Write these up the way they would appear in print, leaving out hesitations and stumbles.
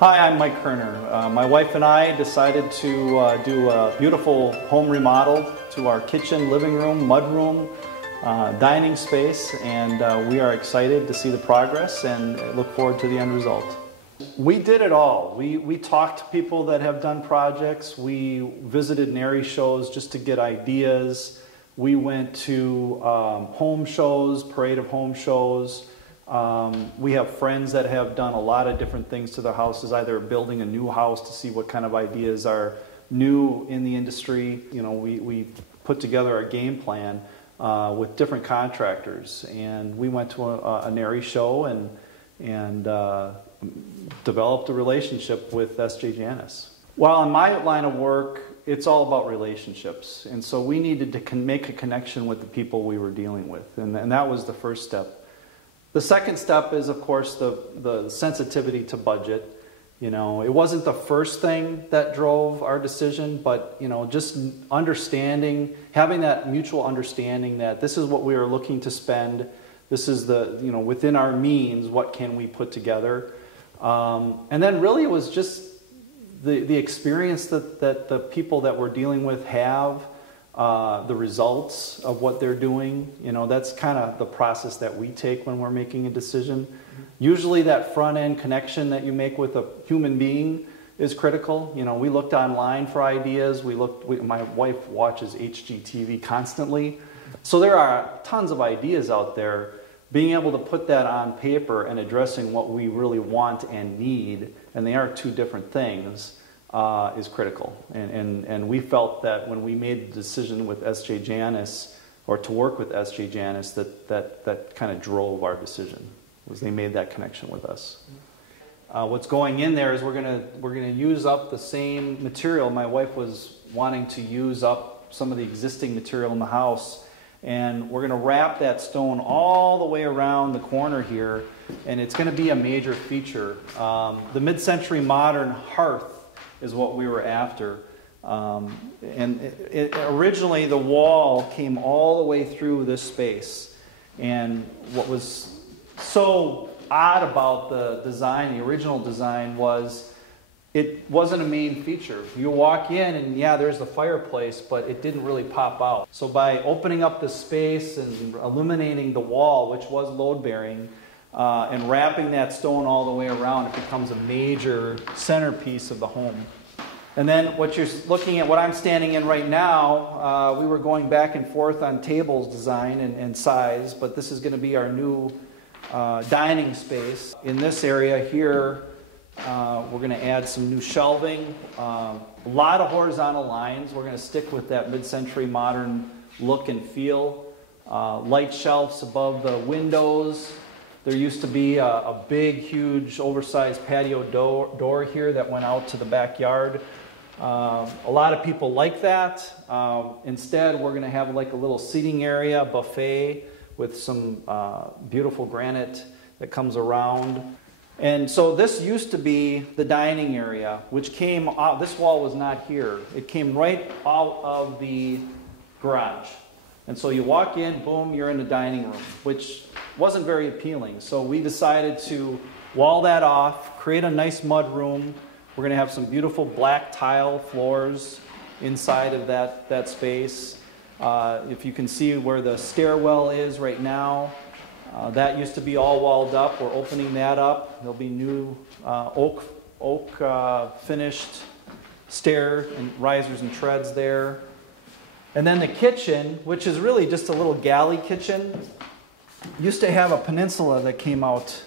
Hi, I'm Mike Kerner. My wife and I decided to do a beautiful home remodel to our kitchen, living room, mudroom, dining space, and we are excited to see the progress and look forward to the end result. We did it all. We talked to people that have done projects. We visited NARI shows just to get ideas. We went to home shows, parade of home shows. We have friends that have done a lot of different things to their houses, either building a new house to see what kind of ideas are new in the industry. You know, we put together a game plan with different contractors, and we went to a NARI show and developed a relationship with S.J. Janus. Well, in my line of work, it's all about relationships, and so we needed to make a connection with the people we were dealing with, and that was the first step. The second step is, of course, the sensitivity to budget. You know, it wasn't the first thing that drove our decision, but, you know, just understanding, having that mutual understanding that this is what we are looking to spend, this is the, you know, within our means, what can we put together. And then really it was just the experience that the people that we're dealing with have, the results of what they're doing. You know, that's kind of the process that we take when we're making a decision. Usually that front end connection that you make with a human being is critical. You know, we looked online for ideas. My wife watches HGTV constantly. So there are tons of ideas out there. Being able to put that on paper and addressing what we really want and need, and they are two different things, is critical. And we felt that when we made the decision with S.J. Janus, or to work with S.J. Janus, that kind of drove our decision, was they made that connection with us. What's going in there is we're gonna use up the same material. My wife was wanting to use up some of the existing material in the house, and we're going to wrap that stone all the way around the corner here, and it's going to be a major feature. The mid-century modern hearth is what we were after. Originally the wall came all the way through this space, and what was so odd about the design, the original design, was it wasn't a main feature. You walk in and yeah, there's the fireplace, but it didn't really pop out. So by opening up the space and illuminating the wall, which was load-bearing, and wrapping that stone all the way around, it becomes a major centerpiece of the home. And then what you're looking at, what I'm standing in right now, we were going back and forth on tables design and size, but this is going to be our new dining space. In this area here, we're going to add some new shelving, a lot of horizontal lines. We're going to stick with that mid-century modern look and feel. Light shelves above the windows. There used to be a big, huge, oversized patio door here that went out to the backyard. A lot of people like that. Instead, we're going to have like a little seating area, buffet with some beautiful granite that comes around. And so this used to be the dining area, which came out, this wall was not here. It came right out of the garage. And so you walk in, boom, you're in the dining room, which wasn't very appealing. So we decided to wall that off, create a nice mud room. We're going to have some beautiful black tile floors inside of that space. If you can see where the stairwell is right now, that used to be all walled up. We're opening that up. There'll be new oak finished stair and risers and treads there. And then the kitchen, which is really just a little galley kitchen, used to have a peninsula that came out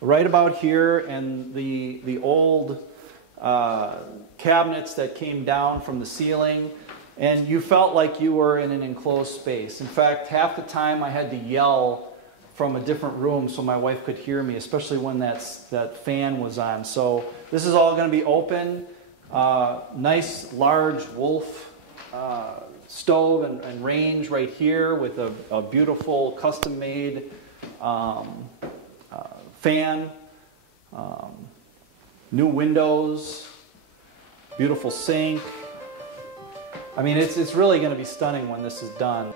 right about here, and the old cabinets that came down from the ceiling, and you felt like you were in an enclosed space. In fact, half the time I had to yell from a different room so my wife could hear me, especially when that fan was on. So this is all going to be open. Nice large Wolf stove and range right here with a beautiful custom-made fan. New windows, beautiful sink. I mean, it's really going to be stunning when this is done.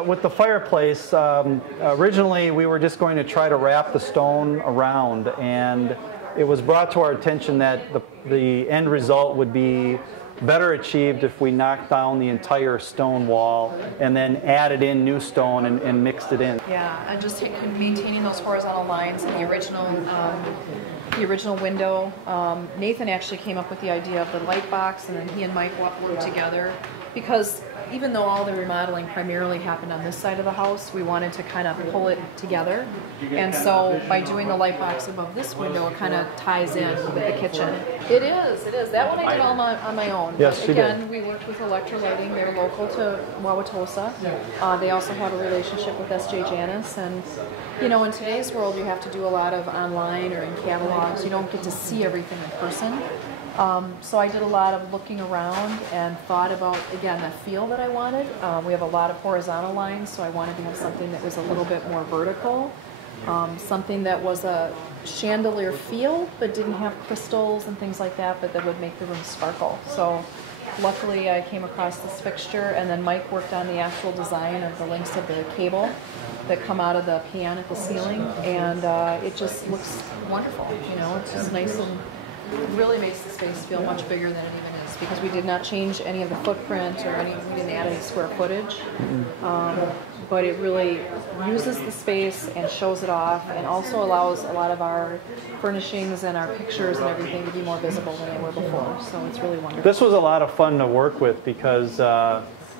with the fireplace, originally we were just going to try to wrap the stone around, and it was brought to our attention that the end result would be better achieved if we knocked down the entire stone wall and then added in new stone and mixed it in. Yeah, and just maintaining those horizontal lines in the original window. Nathan actually came up with the idea of the light box, and then he and Mike worked together, because even though all the remodeling primarily happened on this side of the house, we wanted to kind of pull it together. And so by doing the light box above this window, it kind of ties in with the kitchen. It is. That one I did all on my own. Yes, again, we worked with Electra Lighting. They're local to Wauwatosa. They also have a relationship with S.J. Janis. And, you know, in today's world, you have to do a lot of online or in catalogs. You don't get to see everything in person. So I did a lot of looking around and thought about, again, the feel that I wanted. We have a lot of horizontal lines, so I wanted to have something that was a little bit more vertical. Something that was a chandelier feel, but didn't have crystals and things like that, but that would make the room sparkle. So luckily I came across this fixture, and then Mike worked on the actual design of the links of the cable that come out of the pan at the ceiling, and it just looks wonderful. You know, it's just nice, and it really makes the space feel much bigger than it even is, because we did not change any of the footprint or we didn't add any square footage. But it really uses the space and shows it off, and also allows a lot of our furnishings and our pictures and everything to be more visible than they were before. So it's really wonderful. This was a lot of fun to work with, because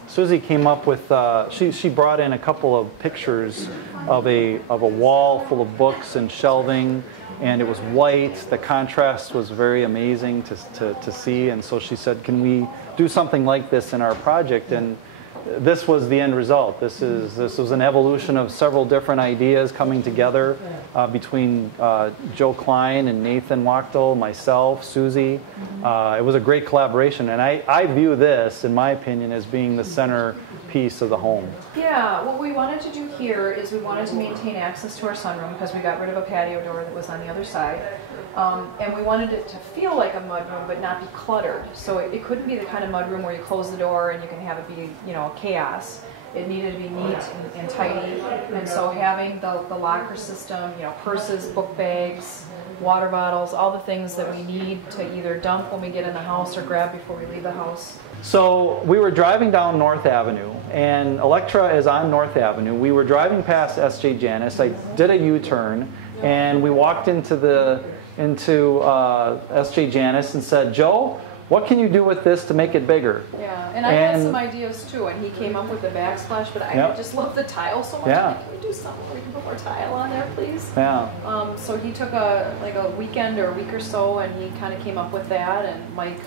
Susie came up with, she brought in a couple of pictures of a wall full of books and shelving, and it was white. The contrast was very amazing to see, and so she said, can we do something like this in our project? And this was the end result. This was an evolution of several different ideas coming together between Joe Klein and Nathan Wachtel, myself, Susie. It was a great collaboration, and I view this, in my opinion, as being the center piece of the home. Yeah, what we wanted to do here is we wanted to maintain access to our sunroom, because we got rid of a patio door that was on the other side. And we wanted it to feel like a mudroom, but not be cluttered. So it couldn't be the kind of mudroom where you close the door and you can have it be, you know, chaos. It needed to be neat and tidy. And so having the locker system, you know, purses, book bags, water bottles, all the things that we need to either dump when we get in the house or grab before we leave the house. So we were driving down North Avenue, and Electra is on North Avenue. We were driving past S.J. Janis. I did a U-turn, and we walked into S.J. Janis and said, Joe, what can you do with this to make it bigger? Yeah, and I had some ideas too, and he came up with the backsplash, but I just love the tile so much. Yeah. I'm like, can we do something where we can put more tile on there, please? Yeah. So he took a weekend or a week or so, and he kind of came up with that, and Mike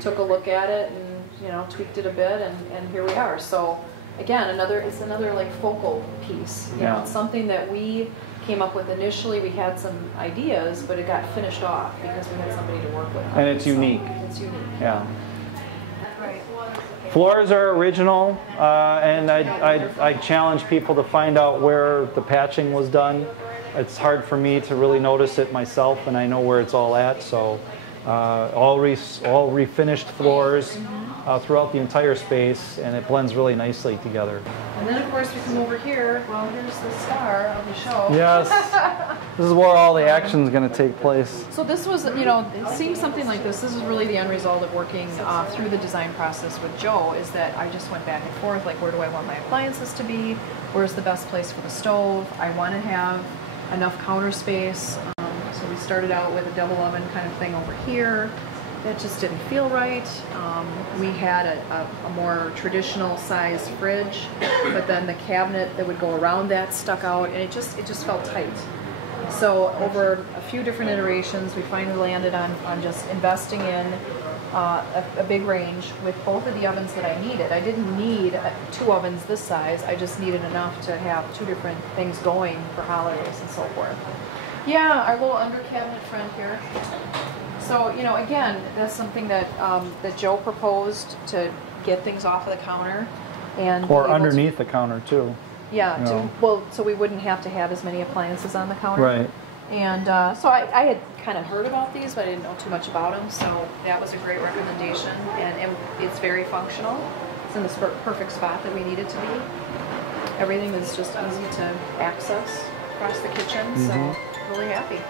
took a look at it and, you know, tweaked it a bit, and here we are. So again, it's another like focal piece. You know, it's something that we came up with initially. We had some ideas, but it got finished off because we had somebody to work with. And it's unique. It's unique. Yeah. Floors are original, and I challenge people to find out where the patching was done. It's hard for me to really notice it myself, and I know where it's all at. So all refinished floors throughout the entire space, and it blends really nicely together. And then of course we come over here. Well, here's the star of the show. Yes, this is where all the action is going to take place. So this was, you know, seeing something like this is really the end result of working through the design process with Joe, is that I just went back and forth, like, where do I want my appliances to be? Where's the best place for the stove? I want to have enough counter space. So we started out with a double oven kind of thing over here. That just didn't feel right. We had a more traditional size fridge, but then the cabinet that would go around that stuck out, and it just felt tight. So over a few different iterations, we finally landed on just investing in a big range with both of the ovens that I needed. I didn't need 2 ovens this size. I just needed enough to have 2 different things going for holidays and so forth. Yeah, our little under cabinet friend here. So, you know, again, that's something that that Joe proposed to get things off of the counter, and or underneath the counter too. Yeah, so we wouldn't have to have as many appliances on the counter. Right. And so I had kind of heard about these, but I didn't know too much about them. So that was a great recommendation, and it's very functional. It's in the perfect spot that we need it to be. everything is just easy to access across the kitchen. So really happy.